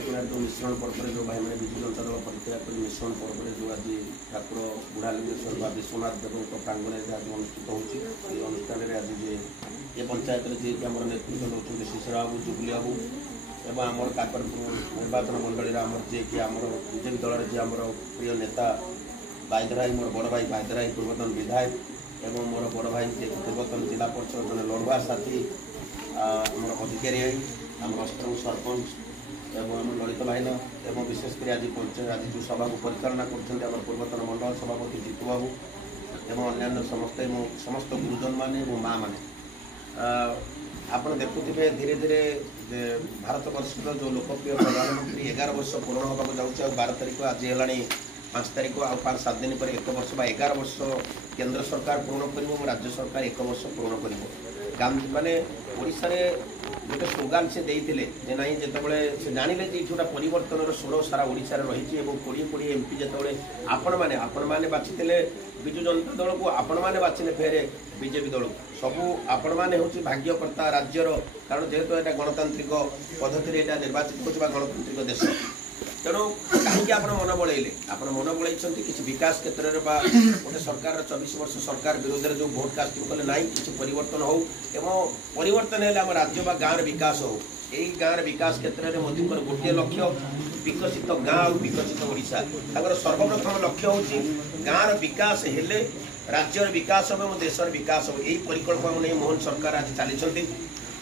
बाईकुणा जो मिश्रण पर्व जो भाई मैंने विजु जनता दल परित्याग कर मिश्रण पर्व जो आज ठाकुर बुढ़ालिंगेश्वर बा विश्वनाथ देव प्रांगण आज अनुष्ठित होनुष्ठान आज ये पंचायत जी आम नेतृत्व नौकरी शिशिर बाबू जुबली बाबू एवं आम काकरपुर निर्वाचन मंडल आम जी कि आम बीजेपी दल जी आम प्रिय नेता बाईदराई मोर बड़ भाई बाईदराई पूर्वतन विधायक एवं मोर बड़ भाई जी पूर्वतन जिला परिषद जन लड़ुआ साथी आम अधिकारी आम अष्टम सरपंच एवं आम ललित भाईन एवं विशेषकर आज पंचायत आज जो सभा को परिचालना कर पूर्वतन मंडल सभापति जीतू बाबू एवं अन्य समस्त गुरुजन मान माँ मैंने आपड़ देखुवे धीरे धीरे भारत वर्ष जो लोकप्रिय प्रधानमंत्री 11 वर्ष पूर्ण होगा जाऊँच 12 तारीख आज है 5 तारीख आ 5-7 दिन पर 1 वर्ष 11 वर्ष केंद्र सरकार पूर्ण कर राज्य सरकार 1 वर्ष पूर्ण कर गांधी माने ओडिशा रे गोटे स्लोगान से देते ना जिते से जानिले जे गोटे परिवर्तन स्वर सारा ओडिशा रे रही 20 एमपी जिते आपण मैंने बाछी विजु जनता दल को आपण मैंने बाछिले फेरे बीजेपी दल को सबू आपण मैंने हूँ भाग्यकर्ता राज्यर कारण जेहेतु यहाँ गणतांत्रिक पद्धति निर्वाचित होगा गणतांत्रिक देश तेणु कहीं आप मन बड़े आप मन बड़े किसी विकास क्षेत्र में गोटे सरकार 24 वर्ष सरकार विरोध में जो भोट कास्टिंग कले ना किसी परिवर्तन हो एवं परिवर्तन है आम राज्य बा गाँव विकास हो यही गाँव विकास क्षेत्र में मोदी गोटे लक्ष्य विकसित गाँ और विकसित ओडिशा सर्वप्रथम लक्ष्य हूँ गाँव विकास हेले राज्यर विकास हो देशर विकास हो यही परिकल्पना नहीं मोहन सरकार आज चली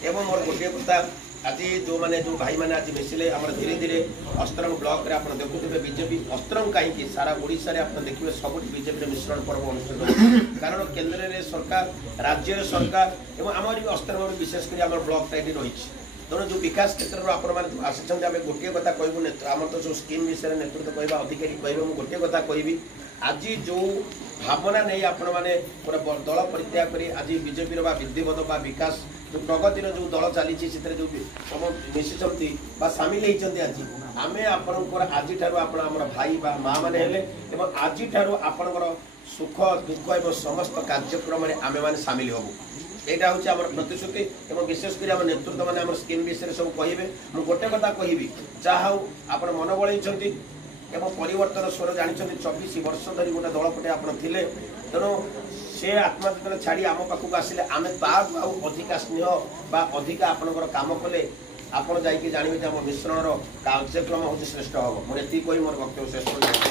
एवं मोर गोटे कथा आज जो मैंने जो भाई मैंने आज मिसिले आम धीरे धीरे अस्त्रंग ब्लॉक रे आप देखुए बीजेपी अस्त्रंग कहीं सारा ओडिशा रे आप देखिए सब बीजेपी मिश्रण पर्व अनुष्ठित हो कारण केन्द्र में सरकार राज्य सरकार एवं आम अस्त्रंग विशेषकर आम ब्लॉक टाइम रही तेणु जो विकास क्षेत्र आप आसिंट आम गोटे कथा कहूँ आम तो जो स्कीम विषय नेतृत्व कहवा अधिकारी कहे मुझे गोटे कथा कहि आज जो भावना नहीं आपण मैंने गोटे दल परित्याग कर आज बीजेपी विधिवत विकास जो प्रगतिर जो दल चली जो सब मिशिंट सामिल होती आज आम आपणकर आज आम भाई बा माँ मैंने हेले आज आपणकर सुख दुख एवं समस्त कार्यक्रम में आम मैंने सामिल हबू यहाँ हूँ आम प्रतिश्रुति और विशेषकर आम नेतृत्व मैंने आम स्कीम विषय सब कहे मुझे गोटे कथा कहि जहाँ आप मन बढ़ई एवं परिवर्तन स्वर जानते 24 वर्ष धरी गोटे दल पटे आप तेणु से आत्मा जो छाड़ी आम पाखक आसिले आम अधिका स्नेह अधिका आपंकर काम कले आप जानवे आम मिश्रण कार्यक्रम हूँ श्रेष्ठ हम मुझे कही मोर वक्तव्य शेष।